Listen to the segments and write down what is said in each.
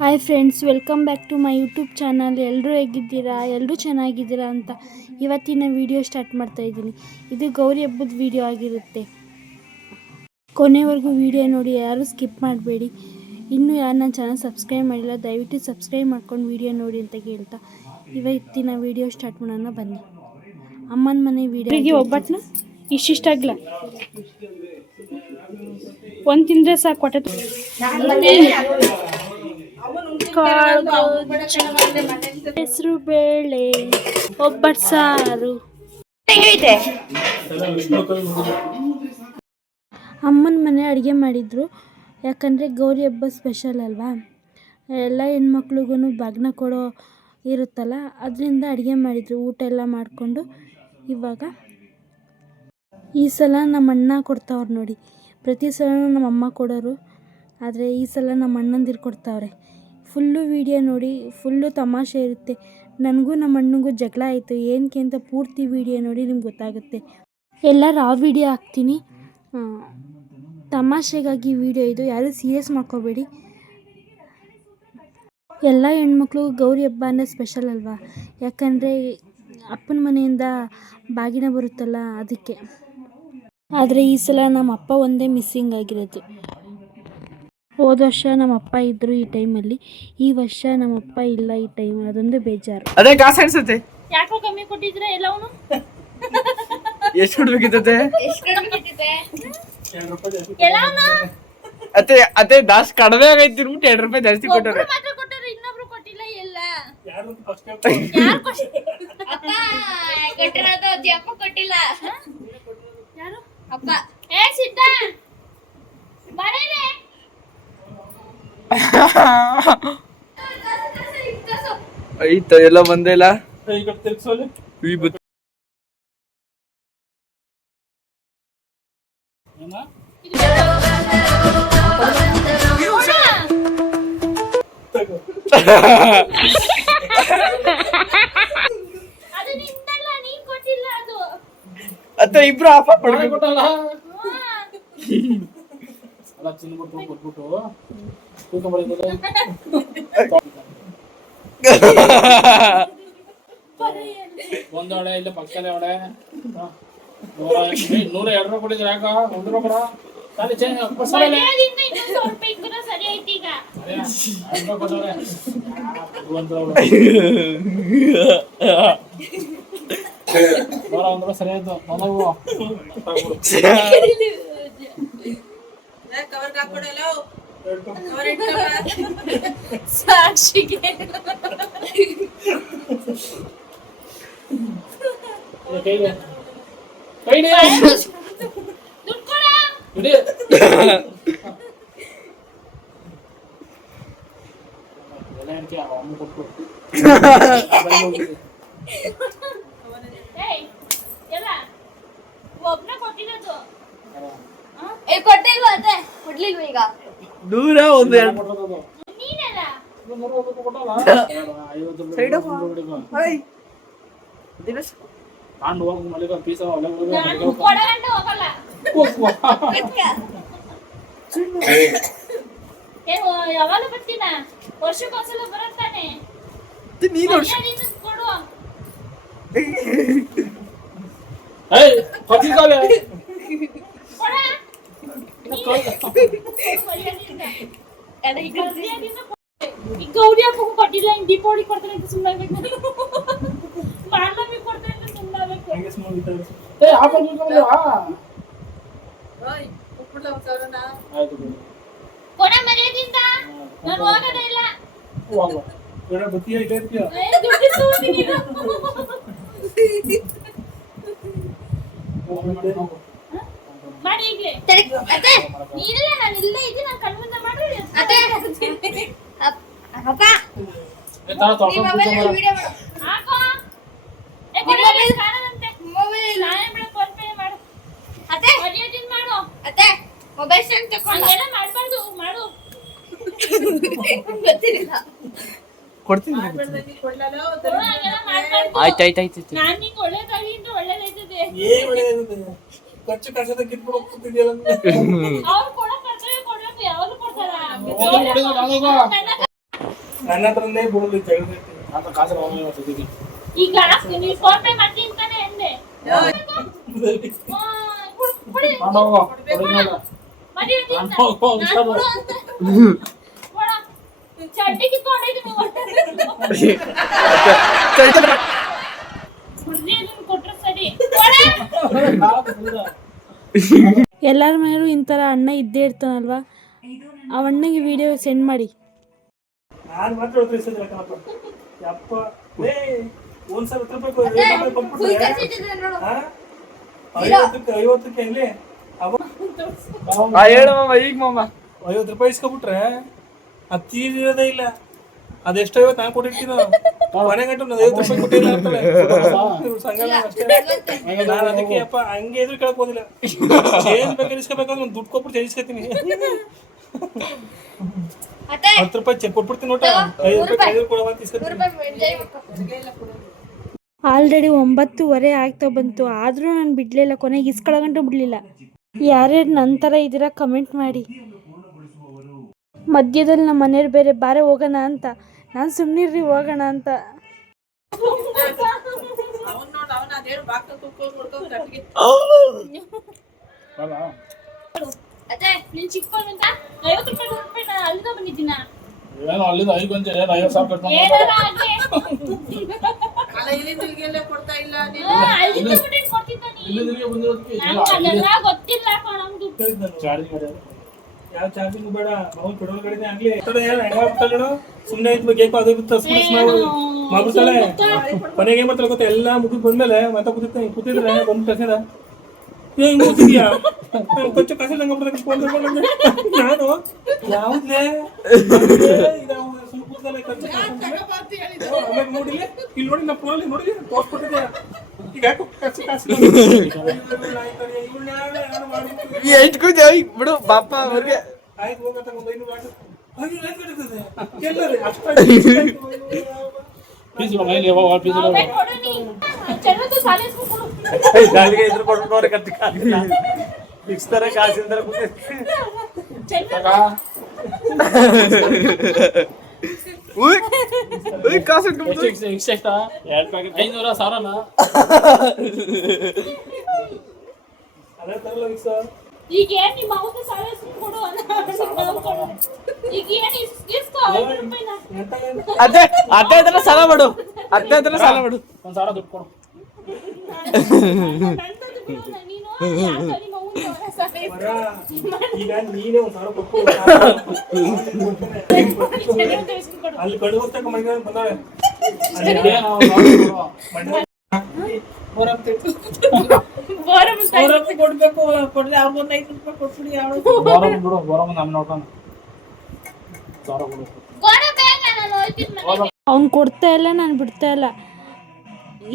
Hi friends welcome back to my YouTube channel ಎಲ್ಲರೂ ಹೇಗಿದ್ದೀರಾ? ಎಲ್ಲರೂ ಚೆನ್ನಾಗಿದ್ದೀರಾ ಅಂತ ಇವತ್ತಿನ ವಿಡಿಯೋ ಸ್ಟಾರ್ಟ್ ಮಾಡ್ತಾ ಇದ್ದೀನಿ. ಇದು ಗೌರಿ ಹಬ್ಬದ ವಿಡಿಯೋ ಆಗಿರುತ್ತೆ. ಕೊನೆವರೆಗೂ ವಿಡಿಯೋ ನೋಡಿ ಯಾರೂ ಸ್ಕಿಪ್ ಮಾಡಬೇಡಿ. ಇನ್ನೂ ಯಾರು ನನ್ನ ಚಾನಲ್ ಸಬ್ಸ್ಕ್ರೈಬ್ ಮಾಡಿಲ್ಲ ದಯವಿಟ್ಟು ಸಬ್ಸ್ಕ್ರೈಬ್ ಮಾಡ್ಕೊಂಡು ವಿಡಿಯೋ ನೋಡಿ ಅಂತ ಕೇಳ್ತಾ. ಇವತ್ತಿನ ವಿಡಿಯೋ ಸ್ಟಾರ್ಟ್ ಮಾಡೋಣ ಬನ್ನಿ. ಅಮ್ಮನ ಮನೆ ವಿಡಿಯೋ ಒಬ್ಬಟ್ಟನ ಇಷ್ಟಿಷ್ಟಾಗಲ್ಲ ಒಂದು ತಿಂದರೆ ಸಾಕು ಹೊಟ್ಟೆ ಹೆಸರು ಬೇಳೆ ಒಬ್ಬಟ್ಟು ಸಾರು. ಅಮ್ಮನ ಮನೆ ಅಡುಗೆ ಮಾಡಿದ್ರು. ಯಾಕಂದರೆ ಗೌರಿ ಹಬ್ಬ ಸ್ಪೆಷಲ್ ಅಲ್ವಾ? ಎಲ್ಲ ಹೆಣ್ಮಕ್ಳಿಗೂ ಬಾಗ್ನ ಕೊಡೋ ಇರುತ್ತಲ್ಲ ಅದರಿಂದ ಅಡುಗೆ ಮಾಡಿದ್ರು ಊಟ ಎಲ್ಲ ಮಾಡಿಕೊಂಡು. ಇವಾಗ ಈ ಸಲ ನಮ್ಮ ಅಣ್ಣ ಕೊಡ್ತಾವ್ರು ನೋಡಿ. ಪ್ರತಿ ಸಲ ನಮ್ಮ ಅಮ್ಮ ಕೊಡೋರು ಆದರೆ ಈ ಸಲ ನಮ್ಮ ಅಣ್ಣಂದಿರು ಕೊಡ್ತಾವ್ರೆ. ಫುಲ್ಲು ವೀಡಿಯೋ ನೋಡಿ, ಫುಲ್ಲು ತಮಾಷೆ ಇರುತ್ತೆ. ನನಗೂ ನಮ್ಮ ಅಣ್ಣಗೂ ಜಗಳ ಆಯಿತು. ಏನಕ್ಕೆ ಅಂತ ಪೂರ್ತಿ ವೀಡಿಯೋ ನೋಡಿ ನಿಮ್ಗೆ ಗೊತ್ತಾಗುತ್ತೆ. ಎಲ್ಲ ರಾ ವೀಡಿಯೋ ಹಾಕ್ತೀನಿ. ತಮಾಷೆಗಾಗಿ ವೀಡಿಯೋ ಇದು. ಯಾರೂ ಸೀರಿಯಸ್ ಮಾಡ್ಕೋಬೇಡಿ. ಎಲ್ಲ ಹೆಣ್ಮಕ್ಳು ಗೌರಿ ಹಬ್ಬ ಅಂದರೆ ಸ್ಪೆಷಲ್ ಅಲ್ವಾ? ಯಾಕಂದರೆ ಅಪ್ಪನ ಮನೆಯಿಂದ ಬಾಗಿನ ಬರುತ್ತಲ್ಲ, ಅದಕ್ಕೆ. ಆದರೆ ಈ ಸಲ ನಮ್ಮ ಅಪ್ಪ ಒಂದೇ ಮಿಸ್ಸಿಂಗ್ ಆಗಿರೋದು. ಹೋದ ವರ್ಷ ನಮ್ಮ ಅಪ್ಪ ಇದ್ರು ಈ ಟೈಮಲ್ಲಿ ಈ ವರ್ಷ ನಮ್ಮ ಅಪ್ಪ ಇಲ್ಲ ಈ ಟೈಮ್ ಅದೊಂದು ಬೇಜಾರು. ಅದೇ ಕಾಸು ಅನ್ಸುತ್ತೆ. ಯಾಕೋ ಕಮ್ಮಿ ಕೊಟ್ಟಿದ್ರೆ ಎಲ್ಲವನು ಎಷ್ಟು ಕೊಡ್ಬೇಕಿತ್ತತೆ ಎಲ್ಲವನು ಅತ್ತೆ ಅತ್ತೆ ದಾಸ್ ಕಡಿಮೆ ಆಗೈತಿ ಬಿಟ್ಟು ಎರಡು ರೂಪಾಯಿ ಜಾಸ್ತಿ ಕೊಟ್ಟವ್ರೆ. ಮಾತ್ರ ಕೊಟ್ಟರು ಇನ್ನೊಬ್ರು ಕೊಟ್ಟಿಲ್ಲ ಎಲ್ಲ. ಕೊಟ್ಟಿರೋದು ಅಜ್ಜಿ ಅಪ್ಪ ಕೊಟ್ಟಿಲ್ಲ. ಯಾರು? ಅಪ್ಪ. ಏ ಸಿದ್ಧ. ಬರೇನೆ ಐತ ಎಲ್ಲ ಬಂದೇ ಇಲ್ಲ? ಈ ಇಬ್ರು ಅದು ನಿಂದಲ್ಲ ಅಲ್ಲ ಕೊಟ್ಟಿಲ್ಲ ಅದು ಅತ್ತೆ ಇಬ್ರು ಆಫ್ ಪಡ್ಬೇಕು ಒಂದೊಡೆ ಇಲ್ಲ ಪಕ್ಕದಲ್ಲಿ ಒಡೆ ನೂರ ನೂರ ಎರಡು ರೂಪಾಯಿ ಕೊಟ್ಟಿದ್ರೆ ಯಾಕ ಒಂದು ರೂಪಾಯಿ ಕೊಡ ಖಾಲಿ ಚೇಂಜ್ ಕೊಡ್ಸಲ್ಲ ಮರ್ಯಾದಿಂದ ಇನ್ನೊಂದ್ ಸಾವಿರ ರೂಪಾಯಿ ಇಕ್ಕರೆ ಸರಿ ಐತಿ ಈಗ ಒಂದು ನೂರ ಒಂದು ರೂಪಾಯಿ ಸರಿ ಆಯ್ತು ನನಗೂ ಸಾಕ್ಷಿಗೆ ಕೈಗೆ ಕೈಗೆ ದುಡ್ಡು ಕೊಡ ಇಡಿ ಎಲ್ಲ ಹೇಳ್ತೀಯ ಅಮ್ಮ ಕೊಟ್ಟು ಏಯ್ ಎಲ್ಲ ಒಬ್ನೇ ಕೊಟ್ಟಿರೋದು ಏ ಕೊಟ್ಟಿಲ್ವಾ ಅತ್ತೆ ಕೊಡ್ಲಿಲ್ವಾ ಈಗ ದೂರ ಒಂದು ಎರಡು ಕೊಟ್ಟದ್ದು ನೀನೆಲ್ಲ ನೂರ ರೂಪಾಯಿ ಕೊಟ್ಟಲ್ಲ ಐವತ್ತು ರೂಪಾಯಿ ಕಾಂಡು ಹೋಗಿ ಮಲ್ಲಿಗೆ ಪೀಸ ಒಳ್ಳೆ ನಾನು ಕೊಡಗಂಟ ಹೋಗಲ್ಲ ಏ ಓ- ಯಾವಾಗ ಬರ್ತೀನ ವರ್ಷಕ್ಕೊಂದ್ಸಲ ಬರುತ್ತಾನೆ ನೀನು ವರ್ಷ ಮರ್ಯಾದೆಯಿಂದ ಕೊಡು ಏಯ್ ಗೌರಿ ಹಬ್ಬಕ್ಕೂ ಕೊಟ್ಟಿಲ್ಲ ಇನ್ ದೀಪಾವಳಿ ಕೊಡ್ತಾರೆ ಅಂತ ಸುಮ್ಮನೆ ಮಾರ್ನಮಿ ಅಂತ ಆಫರ್ ಆಯ್ತು ಬಿಡು. ಕೊಡ ಮರ್ಯಾದೆಯಿಂದ ನಾನು ಹೋಗೋದೇ ಇಲ್ಲ ದುಡ್ಡು ಇಸ್ಕೊತೀನಿ ನೀನು. ಮಾಡಿ ಈಗ್ಲೇ ತಡಿ, ಅತ್ತೆ. ನೀನಿಲ್ಲ ನಾನು ಇಲ್ಲೇ ಇದ್ದೀನಿ ನಾನು ಕಣ್ಮುಂದೆ ಮಾಡು ಅತ್ತೆ. ಅಪ್- ಅಪ್ಪ. ಏ, ತಾ, ತಾ, ನಿಮ್ಮ ಮೊಬೈಲ್ ಕೂತ್ಕೊ ಹಾಕೋ ವಿಡಿಯೋ ಮಾಡು ಏ, ಕೊಡು, ಇಲ್ಲಿ ಕಾಣದಂತೆ. ಮೊಬೈಲ್ ನಾನೇ ಬಿಡು ಫೋನ್ ಪೇ ಮಾಡು. ಅತ್ತೆ. ಮರ್ಯಾದೆಯಿಂದ ಮಾಡು. ಅತ್ತೆ ಮೊಬೈಲ್ ಸ್ಟ್ಯಾಂಡ್ ತಕೊಂಡ ಹಂಗೆಲ್ಲ ಮಾಡ್ಬಾರ್ದು ಮಾಡು. ಗೊತ್ತಿಲ್ಲ ಕೊಡ್ತೀನಿ. ಆಯ್ತು ಆಯ್ತು ಆಯ್ತು. ನಾನ್ ನಿಂಗೆ ಒಳ್ಳೇದಾಗಿ ಅಂದ್ರೆ ಒಳ್ಳೇದಾಯ್ತದೆ ಖರ್ಚು ಕರ್ಸದ ಕಿತ್ಬಿಡು ಯಾವ್ದಾಗೋ? ನನ್ನ ಹತ್ರನೇ ಬಿಡೋದು ತೆಗೆದು ಆತ ಕಾಸು ಹೋಗಲ್ಲ ಸದ್ಯಕ್ಕೆ. ಈಗ ನೀವು ಫೋನ್ ಪೇ ಮಾಡ್ತೀನಿ ತಾನೆ ಅಂದೆ. ಹಾ, ಕೊಡು, ಎಲ್ಲರ ಮೇಲೂ ಇಂಥರ ಅಣ್ಣ ಇದ್ದೇ ಇರ್ತಾನಲ್ವಾ? ಆ ಅಣ್ಣಗೆ ವಿಡಿಯೋ ಸೆಂಡ್ ಮಾಡಿ. ನಾನು ಮಾತ್ರ ಹೇಳ್ತೀನಿ ಸರ್ ಕಣಪ್ಪ ಯಪ್ಪ. ಲೇ ಒಂದ್ ಸಾವಿರ ರೂಪಾಯಿ ಕೊಟ್ಬಿಟ್ರೆ? ಐವತ್ತಕ್ಕೆ ಇಲ್ಲಿ ಅವ ಆ ಹೇಳು ಮಾಮ. ಈಗ ಮಾಮ. ಐವತ್ತು ರೂಪಾಯಿ ಇಸ್ಕೊಬಿಟ್ರೆ ಅದು ತೀರಿರೋದೇ ಇಲ್ಲ. ಅದೆಷ್ಟು ಐವತ್ತು ನಾನು ಕೊಟ್ಟಿರ್ತೀನೋ. ಮನೆ ಗಂಟು ನಾನು ಐವತ್ತು ರೂಪಾಯಿ ಕೊಟ್ಟಿಲ್ಲ ಅಂತಾಳೆ ಸಂಘ ಅಷ್ಟೇ. ನಾನು ಅದಕ್ಕೆ ಅಪ್ಪ ಹಂಗೆ ಇದ್ರು ಕೇಳಕ್ ಹೋದಿಲ್ಲ ಚೇಂಜ್ ಬೇಕಾದ್ರೆ ಇಸ್ಕೋಬೇಕಾದ್ರೆ ಒಂದು ದುಡ್ಡು ಕೊಟ್ಬಿಟ್ಟು ಚೇಂಜ್ ಇಸ್ಕೊತೀನಿ ಅತ್ತೆ ಹತ್ತು ರೂಪಾಯಿ ಚೆಕ್ ಕೊಟ್ಬಿಡ್ತೀನಿ ನೋಟ ಐದು ರೂಪಾಯಿ ಐದು ಕೊಡುವ ಅಂತ ಇಸ್ಕೊತೀನಿ. ರೂಪಾಯಿ ಎಂಜಾಯ್ ಮಾಡ್ಕೊ ಆಲ್ರೆಡಿ ಒಂಬತ್ತುವರೆ ಆಗ್ತಾ ಬಂತು. ಆದ್ರೂ ನಾನು ಬಿಡ್ಲಿಲ್ಲ ಕೊನೆಗೆ ಇಸ್ಕೊಳಗಂಟು ಬಿಡ್ಲಿಲ್ಲ. ಬಿಡಲಿಲ್ಲ ಯಾರ್ಯಾರು ನಂತರ ಇದ್ದೀರಾ ಕಮೆಂಟ್ ಮಾಡಿ. ಮಧ್ಯದಲ್ಲಿ ನಮ್ಮ ಮನೆಯವ್ರು ಬೇರೆ ಬಾರೆ ಹೋಗೋಣ ಅಂತ. ನಾನು ಸುಮ್ಮನಿರ್ರಿ ಹೋಗೋಣ ಅಂತ. ಗೊತ್ತಿಲ್ಲ ಯಾವ ಚಾರ್ಜಿಂಗ್ ಬೇಡ ಅವ್ನು ಪೆಟ್ರೋಲ್ ಕಡೆ ಆಗ್ಲಿ. ಯಾರು ಹೆಂಗ ಆಗ್ಬಿಟ್ಟಲ್ಲ ಸುಮ್ಮನೆ ಇದ್ ಬಗ್ಗೆ ಅದು ಬಿತ್ತು ಮಾಡ್ಬಿಡ್ತಾಳೆ. ಕೊನೆಗೆ ಏನ್ ಮಾಡ್ತಾಳೆ ಗೊತ್ತಾ ಎಲ್ಲ ಮುಗಿದ್ ಬಂದ್ಮೇಲೆ ಮತ್ತೆ ಕೂತಿರ್ತಾನೆ ಕೂತಿದ್ರೆ ಬಂದ್ ತಕ್ಷಣ ಏ ಹಿಂಗ್ ಕೂತಿದ್ಯಾ? ಕೊಂಚ ಕಾಸು ನಂಗೆ ಬಿಡ್ಬೇಕು ಫೋನ್ ತಗೊಂಡು ನಾನು? ಯಾವ್ದೇ ಇಲ್ಲಿ ನೋಡಿ ನಾ ಫೋನಲ್ಲಿ ನೋಡಿ ತೋರ್ಸ್ಕೊಟ್ಟಿದ್ದೆ ಈಗ ಯಾಕೋ ಕಾಸು ಕಾಸು ಇವ್ಳನ್ನ ಯಾರು ಮಾಡ್ಬಿಟ್ಟು ಎಷ್ಟು ಕೂಜ ಬಿಡು ಬಾಪ ಅವ್ರಿಗೆ ಆಯ್ತು ಹೋಗತ್ತ ಒಂದು ಐನೂರು ಆಟೋ ಐನೂರು ಆಯ್ತು ಬಿಡ್ತದೆ ಎಲ್ಲರೇ ಅಷ್ಟು ಪ್ಲೀಸ್ ಮೈಲಿ ಹೋಗ ಪ್ಲೀಸ್ ಅವೇ ಕೊಡು ನೀ ಚೆನ್ನತ್ತು ಸಾಲಿಸ್ಕೊಂಡು ಗಾಳಿಗೆ ಇದ್ರು ಕೊಡ್ಬೇಕು ಅವ್ರಿಗೆ ಕತ್ತಿ ಫಿಕ್ಸ್ ತರ ಕಾಸಿಲ್ದಾರ ಚೆನ್ನ ಉಯ್ ಉಯ್ ಕಾಸು ಇಟ್ಕೊಂಡ್ಬಿಡು. ಎಷ್ಟು ಎಷ್ಟು ಎಷ್ಟ ಎರಡು ಪ್ಯಾಕೆಟ್ ಐನೂರ ಸಾವಿರನ ಅದೇ ತರಲ್ಲ ಸರ್ ಈಗ ಏನ್ ನಿಮ್ಮ ಅವಕ್ಕೆ ಸಾಲಿಸ್ಕೊಂಡು ಕೊಡು ಅಂತ ಈಗ ಏನ್ ಇಸ್- ಇಸ್ಕೋ ಐನೂರು ರೂಪಾಯಿನ ಎಂತ ಏನು? ಅದೇ ಅದೇ ಹತ್ರ ಸಾಲ ಮಾಡು ಅದೇ ಹತ್ರ ಸಾಲ ಮಾಡು ಒಂದು ಸಾವಿರ ದುಡ್ಡು ಕೊಡು ನಂತದ್ದು ಬಿಡು, ನೀನು ಈಗ ನೀನೇ ಒಂದ್ ಸಾವಿರ ಕೊಟ್ಟು ಅಲ್ಲಿ ಕಡು ಹೋಗ್ತಕ್ಕ ಕೊಡ್ಬೇಕು ನಾನು ಅವ್ನು ಕೊಡ್ತಾ ಇಲ್ಲ, ನಾನು ಬಿಡ್ತಾ ಇಲ್ಲ.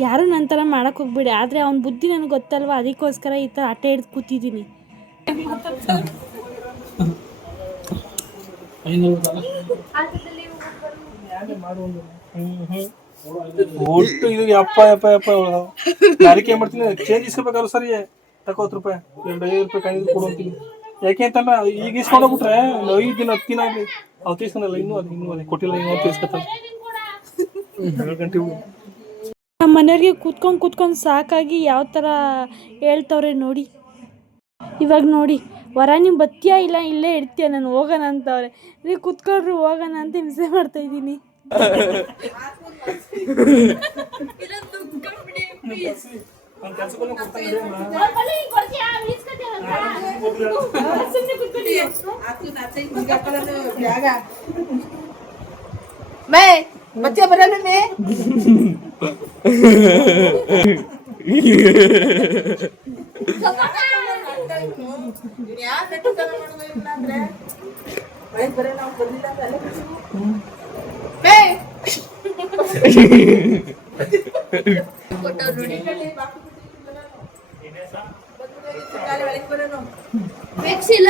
ಯಾರು ನನ್ನ ಥರ ಮಾಡೋಕ್ಕೆ ಹೋಗ್ಬೇಡಿ, ಆದರೆ ಅವ್ನ ಬುದ್ಧಿ ನನಗೆ ಗೊತ್ತಲ್ವ, ಅದಕ್ಕೋಸ್ಕರ ಈ ಥರ ಆಟ ಹಿಡ್ದು ಕೂತಿದ್ದೀನಿ. ಒಟ್ಟು ಇದು ಯಪ್ಪ ಯಪ್ಪ ಯಪ್ಪ ಯಾರಿಗೆ ಏನ್ ಮಾಡ್ತೀನಿ ಚೇಂಜ್ ಇಸ್ಕೋಬೇಕಾದ್ರು ಸರಿ ತಕೋತ್ ರೂಪಾಯಿ. ಎರಡು ಐದು ರೂಪಾಯಿ ಕೈ ಕೊಡು ಅಂತೀನಿ. ಯಾಕೆ ಅಂತಲ್ಲ, ಈಗ ಇಸ್ಕೊಂಡೋಗ್ಬಿಟ್ರೆ ಐದು ದಿನ, ಹತ್ತು ದಿನ ಆಗ್ಲಿ. ಅವ್ರು ತೀಸ್ಕೊಳಲ್ಲ ಇನ್ನೂ ಅದು, ಇನ್ನೂ ಅದೇ. ಕೊಟ್ಟಿಲ್ಲ, ಇನ್ನೂ ತೀಸ್ಕೊತಾರೆ ಗಂಟೆ. ನಮ್ಮ ಮನೆಯವ್ರಿಗೆ ಕೂತ್ಕೊಂಡು ಕೂತ್ಕೊಂಡು ಸಾಕಾಗಿ ಯಾವ ಥರ ಹೇಳ್ತವ್ರೆ ನೋಡಿ ಇವಾಗ ನೋಡಿ ವರ ನೀವು ಬತ್ತೀಯಾ ಇಲ್ಲ ಇಲ್ಲೇ ಇರ್ತೀಯ ನಾನು ಹೋಗೋಣ ಅಂತವ್ರೆ ನೀವು ಕೂತ್ಕೊಂಡ್ರು ಹೋಗೋಣ ಅಂತ ಹಿಂಸೆ ಮಾಡ್ತಾ ಇದ್ದೀನಿ ಅವ್ನ್ ಕೆಲ್ಸಕ್ಕೆಲ್ಲ ಕೊಡ್ತಾನೆ ನಡಿ ಅಮ್ಮ. ಅವ್ರ ಬಳಿ ಕೊಡ್ತೀಯಾ ಇಸ್ಕೊತೀಯಲ್ಲ ಸುಮ್ಮನೆ ಕೂತ್ಕೊಳ್ಳಿ ಜಾಗ ಮೇ ಮತ್ತೆ ಬರಲ್ಲ ಮೇ. ಯಾರು ನೆಟ್ಟು ತರ ಮಾಡೋದು ಇಲ್ಲ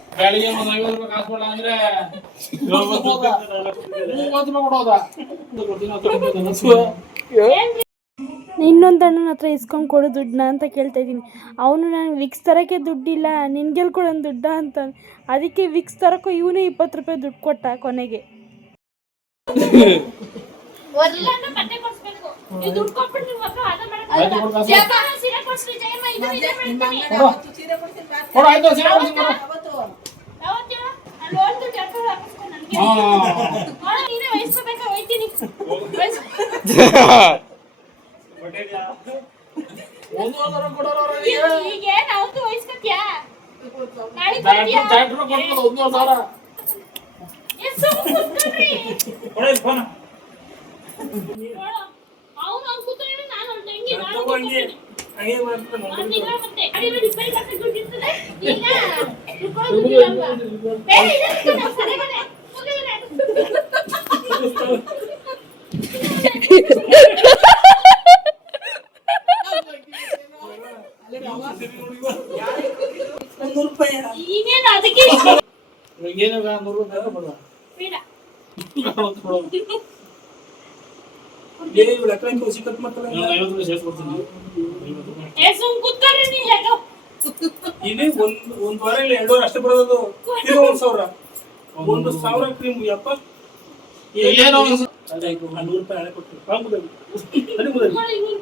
ಬೆಳಿಗ್ಗೆ ಒಂದು ಐವತ್ತು ರೂಪಾಯಿ ಕಾಸು ಕೊಡ ಅಂದ್ರೆ ಮೂವತ್ತು ರೂಪಾಯಿ ಕೊಡೋದ? ಕೊಡ್ತೀನಿ ಅದು ಕೊಡ್ತೀನಿ ಅನ್ನಿಸ್ತು. ಇನ್ನೊಂದು ಅಣ್ಣನ ಹತ್ರ ಇಸ್ಕೊಂಡು ಕೊಡು ದುಡ್ಡನ್ನ ಅಂತ ಕೇಳ್ತಾ ಇದ್ದೀನಿ. ಅವನು ನನಗೆ ವಿಕ್ಸ್ ತರೋಕ್ಕೆ ದುಡ್ಡಿಲ್ಲ ನಿನ್ಗೆಲ್ ಕೊಡೋಣ ದುಡ್ಡ ಅಂತ ಅದಕ್ಕೆ ವಿಕ್ಸ್ ತರಕ್ಕೂ ಇವನೇ ಇಪ್ಪತ್ತು ರೂಪಾಯಿ ದುಡ್ಡು ಕೊಟ್ಟ ಕೊನೆಗೆ. ಆಯ್ತು ಕೊಡು. ಕಾಸು. ಮಾಡಕ್ಕೆ ಸೀರೆ ಅವ್ನು ಅವ್ನ್ ಕೂತ್ಕೊಂಡ್ರೆ ನಾನು ಅವ್ನ್ ತಂಗಿ ನಾನು ಹಂಗೆ ಕೂತ್ಕೊಳ್ತೀನಿ. ಹಂಗೆ ಮಾಡ್ತಾನೆ ಅವ್ನ್ ತಿಂಗಳ ಮತ್ತೆ ಅಡಿಗೆ ರಿಪೇರಿ ಖರ್ಚು ದುಡ್ಡಿರ್ತದೆ. ಈಗ ದುಡ್ಡು ದುಡ್ಡಿರಲ್ವಾ? ಬೇರೆ ಇದೆ ದುಡ್ಡು, ನಾವು ಸರಿ ಬನ್ನಿ. ಮುಗಿದ್ರೆ. ಮುನ್ನೂರು ರೂಪಾಯಿ ಇನ್ನೇನು ಅದಕ್ಕೆ ಇವಾಗೇನು ಈಗ ನೂರು ರೂಪಾಯಿ ಕೊಡು. ಏ ಲೆಕ್ಕ ಹಾಕಿ ಹುಸಿ ಕಟ್ ಐವತ್ತು ರೂಪಾಯಿ ಸೇರ್ಸ್ಕೊಡ್ತೀನಿ. ಏ ಸುಮ್ ನೀ ಹೇಗೋ ಇಲ್ಲಿ ಒಂದ್ ಒಂದ್ ವಾರ ಇಲ್ಲ ಎರಡು ವಾರ ಅಷ್ಟೇ ಬರೋದು. ತಿರ್ಗಾ ಒಂದ್ ಸಾವಿರ. ಒಂದು ಸಾವಿರ ಕ್ರೀಮ್ ಯಪ್ಪ. ಏನೋ ನೂರು ರೂಪಾಯಿ ಹಳೆ ಕೊಟ್ಟು. ಅಲ್ಲಿ ಮುದಲ್. ಕೊಡು, ಇನ್ನೂರು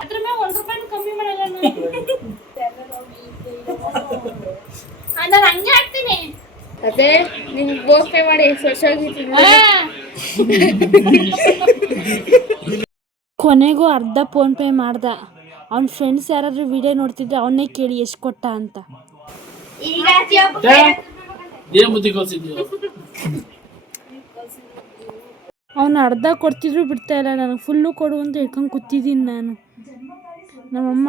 ಅದ್ರ ಮೇಲೆ ಒಂದ್ ರೂಪಾಯಿ ಕಮ್ಮಿ ಮಾಡಲ್ಲ ನಾನು. ಆ, ನಾನು ಹಂಗೆ ಹಾಕ್ತೀನಿ. ಅದೇ ನಿಮ್ಗೆ ಫೋನ್ ಪೇ ಮಾಡಿ ಕೊನೆಗೂ ಅರ್ಧ ಫೋನ್ಪೇ ಮಾಡ್ದ. ಅವ್ನ ಫ್ರೆಂಡ್ಸ್ ಯಾರಾದ್ರೂ ವಿಡಿಯೋ ನೋಡ್ತಿದ್ರೆ ಅವನ್ನೇ ಕೇಳಿ ಎಷ್ಟು ಕೊಟ್ಟ ಅಂತ. ಈಗ ಏನ್ ಬುದ್ಧಿ ಕಲ್ಸಿದ್ಯೋ? ಅವನು ಅರ್ಧ ಕೊಡ್ತಿದ್ರು ಬಿಡ್ತಾ ಇಲ್ಲ. ನನಗೆ ಫುಲ್ಲು ಕೊಡು ಅಂತ ಹಿಡ್ಕೊಂಡು ಕೂತಿದ್ದೀನಿ ನಾನು. ನಮ್ಮಮ್ಮ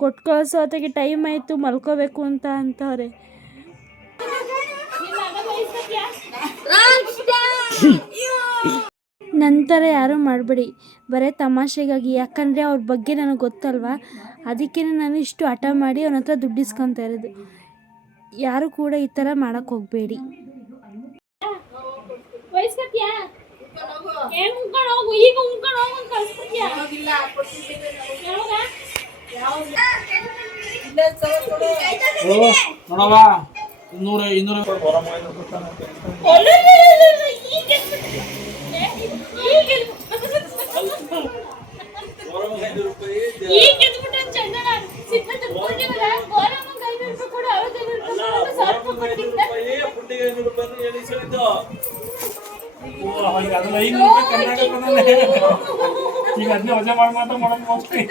ಕೊಟ್ಟು ಕಳಿಸೋ ಹೊತ್ತಿಗೆ ಟೈಮ್ ಆಯಿತು, ಮಲ್ಕೋಬೇಕು ಅಂತ ಅಂತವ್ರೆ. ನಂತರ ಯಾರೂ ಮಾಡಬೇಡಿ. ಬರೀ ತಮಾಷೆಗಾಗಿ. ಯಾಕಂದರೆ ಅವ್ರ ಬಗ್ಗೆ ನನಗೆ ಗೊತ್ತಲ್ವಾ? ಅದಕ್ಕೆ ನಾನು ಇಷ್ಟು ಹಠ ಮಾಡಿ ಅವನ ಹತ್ರ ದುಡ್ಡು ಇರೋದು. ಯಾರು ಕೂಡ ಈ ಥರ ಮಾಡೋಕ್ಕೆ ಹೋಗಬೇಡಿ. ಏನ್ ಹೋಗು ಈಗ ಹೋಗು ಅಂತ ಯಾವಾಗ ನೋಡವ್ವ ಇನ್ನೂರ ಇನ್ನೂರ. ಈಗ ಈಗ ಅದನ್ನೇ ವಜಾ ಮಾಡಿ ಮಾತ್ರ ಮಾಡೋದು ಮೋಸ್ಟ್ಲಿ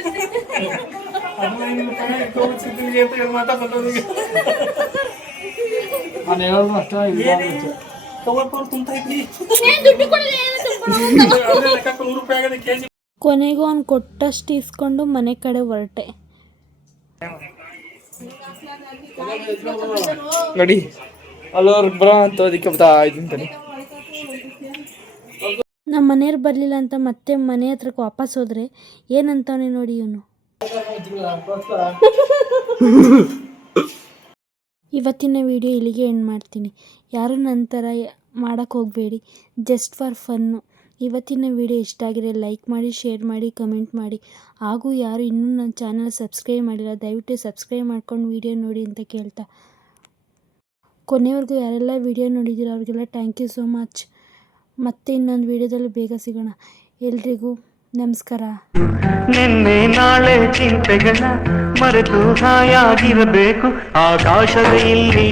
ಸಿದ್ಧಿಗೆ ಅಂತ ಹೇಳಿ ಮಾತಾ ಬಂದವನಿಗೆ ನಾನು ಹೇಳೋದು ಅಷ್ಟೇ. ಕವರ್ ನೂರು ರೂಪಾಯಿ ಆಗದೆ ಕೊನೆಗೂ ಅವ್ನು ಕೊಟ್ಟಷ್ಟು ಇಸ್ಕೊಂಡು ಮನೆ ಕಡೆ ಹೊರಟೆ. ನೋಡಿ. ಅಲ್ಲೋರ್ ಬ್ರಾ ಅಂತ ಅದಕ್ಕೆ ಬರ್ತಾ ಇದ್ದೀನಿ ನಮ್ಮ ಮನೆಯವ್ರು ಬರಲಿಲ್ಲ ಅಂತ ಮತ್ತೆ ಮನೆ ಹತ್ರಕ್ಕೆ ವಾಪಸ್ ಹೋದರೆ ಏನಂತಾನೆ ನೋಡಿ ಇವನು. ಇವತ್ತಿನ ವಿಡಿಯೋ ಇಲ್ಲಿಗೆ ಎಂಡ್ ಮಾಡ್ತೀನಿ. ಯಾರು ನಂತರ ಮಾಡೋಕ್ಕೆ ಹೋಗಬೇಡಿ ಜಸ್ಟ್ ಫಾರ್ ಫನ್ನು ಇವತ್ತಿನ ವಿಡಿಯೋ ಇಷ್ಟ ಆಗಿದೆ ಲೈಕ್ ಮಾಡಿ ಶೇರ್ ಮಾಡಿ ಕಮೆಂಟ್ ಮಾಡಿ. ಹಾಗೂ ಯಾರು ಇನ್ನೂ ನನ್ನ ಚಾನಲ್ ಸಬ್ಸ್ಕ್ರೈಬ್ ಮಾಡಿಲ್ಲ, ದಯವಿಟ್ಟು ಸಬ್ಸ್ಕ್ರೈಬ್ ಮಾಡ್ಕೊಂಡು ವಿಡಿಯೋ ನೋಡಿ ಅಂತ ಕೇಳ್ತಾ. ಕೊನೆವರೆಗೂ ಯಾರೆಲ್ಲ ವಿಡಿಯೋ ನೋಡಿದ್ದೀರೋ ಅವ್ರಿಗೆಲ್ಲ ಥ್ಯಾಂಕ್ ಯು ಸೋ ಮಚ್ ಮತ್ತೆ ಇನ್ನೊಂದು ವಿಡಿಯೋದಲ್ಲಿ ಬೇಗ ಸಿಗೋಣ. ಎಲ್ರಿಗೂ ನಮಸ್ಕಾರ. ನಿನ್ನೆ ನಾಳೆ ಚಿಂತೆಗಳ ಮರೆತು ಹಾಯಾಗಿರಬೇಕು. ಆಕಾಶದ ಇಲ್ಲಿ